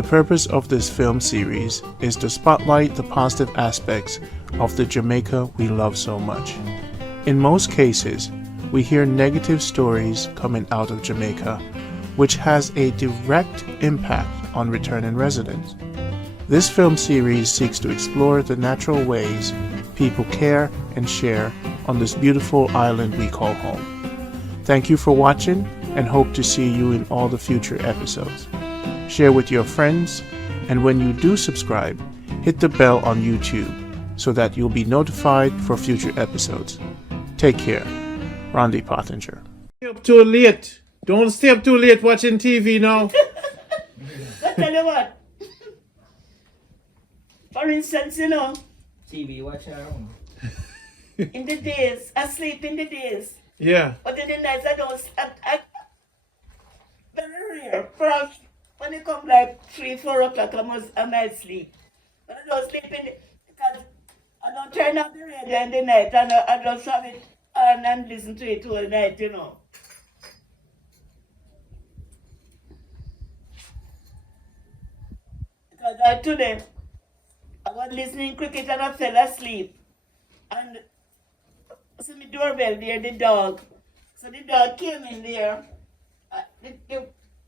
The purpose of this film series is to spotlight the positive aspects of the Jamaica we love so much. In most cases, we hear negative stories coming out of Jamaica, which has a direct impact on returning residents. This film series seeks to explore the natural ways people care and share on this beautiful island we call home. Thank you for watching and hope to see you in all the future episodes. Share with your friends, and when you do subscribe, hit the bell on YouTube so that you'll be notified for future episodes. Take care. Randy Pathinger. Stay up too late. Don't stay up too late watching TV now. I tell you what. For instance, TV watch around. in the days, I sleep in the days. Yeah. But in the nights, I don't. Very rare. Perhaps when it comes like 3, 4 o'clock, I might sleep. But I don't sleep because I don't turn off the radio in the night, and I just have it on and listen to it all night, Because today, I was listening cricket and I fell asleep. And so my doorbell there, the dog. So the dog came in there.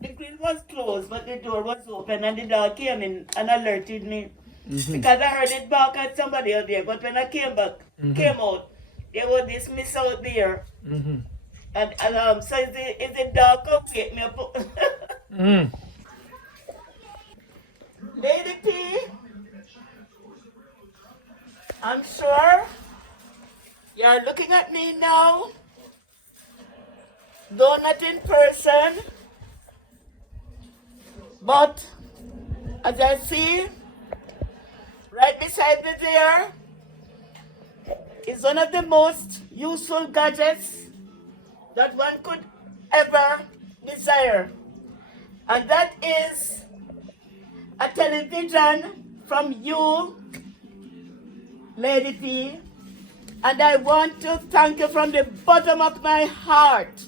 The grill was closed, but the door was open, and the dog came in and alerted me. Because I heard it bark at somebody out there. But when I came out, there was this miss out there. And so is the dog come wake me up? Lady P, I'm sure you're looking at me now, though not in person, but as I see right beside me there is one of the most useful gadgets that one could ever desire, and that is a television from you, Lady P, and I want to thank you from the bottom of my heart,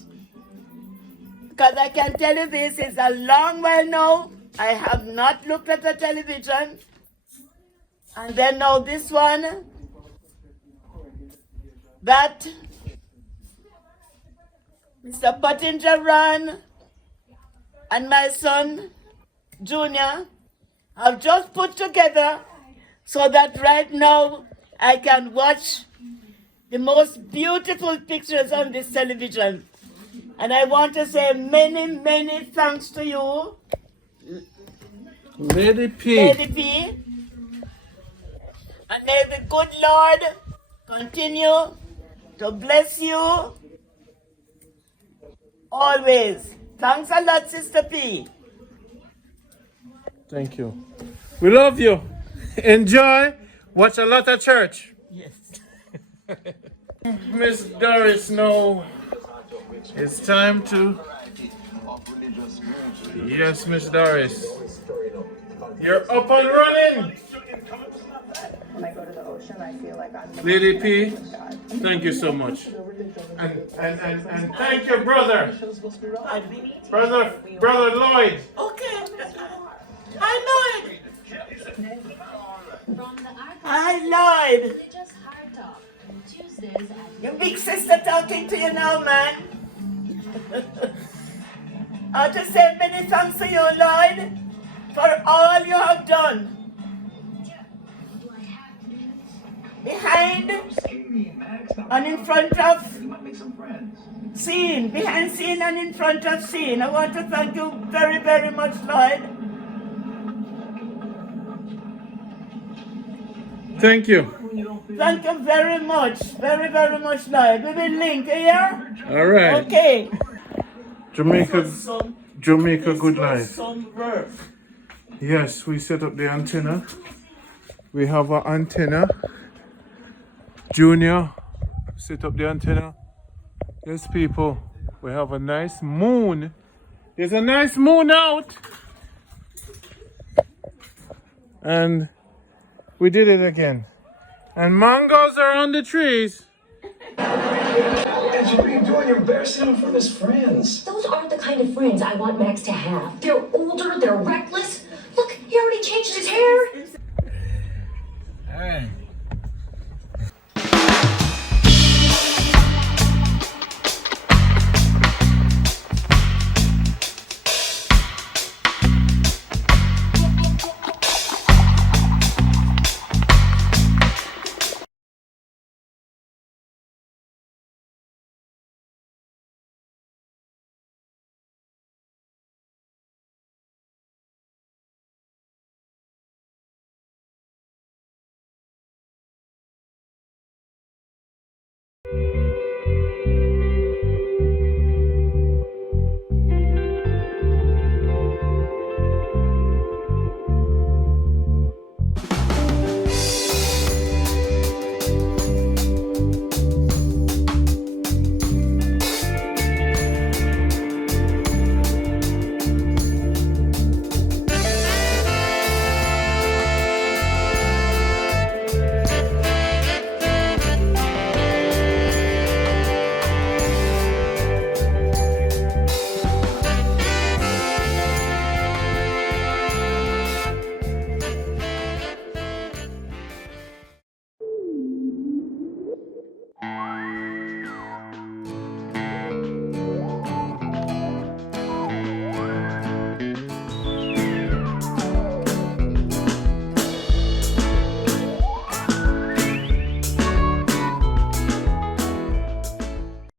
because I can tell you this is a long while now. I have not looked at the television, and then now this one, that Mr. Pathinger ran, and my son, Junior, I've just put together so that right now I can watch the most beautiful pictures on this television. And I want to say many, many thanks to you, Lady P. Lady P. And may the good Lord continue to bless you always. Thanks a lot, Sister P. Thank you. We love you. Enjoy. Watch a lot of church. Yes. Miss Doris, no. It's time to... Yes, Miss Doris. You're up and running. When I go to the ocean, I feel like I'm Lady P, thank you so much. And thank your brother. Brother Lloyd. Okay. Hi, Lloyd. Hi, Lloyd. Your big sister talking to you now, man. I'll just say many thanks to you, Lloyd, for all you have done. Behind and in front of scene, behind scene and in front of scene. I want to thank you very, very much, Lloyd. Thank you. Thank you very much, very, very much, Lloyd. We will link here. All right. Okay. Jamaica Good Life. Some work. Yes, we set up the antenna. We have our antenna. Junior set up the antenna. Yes, people, we have a nice moon. There's a nice moon out. And we did it again. And mangoes are on the trees. And Jamaica Junior embarrassing in front of his friends. Those aren't the kind of friends I want Max to have. They're older, they're reckless. Look, here.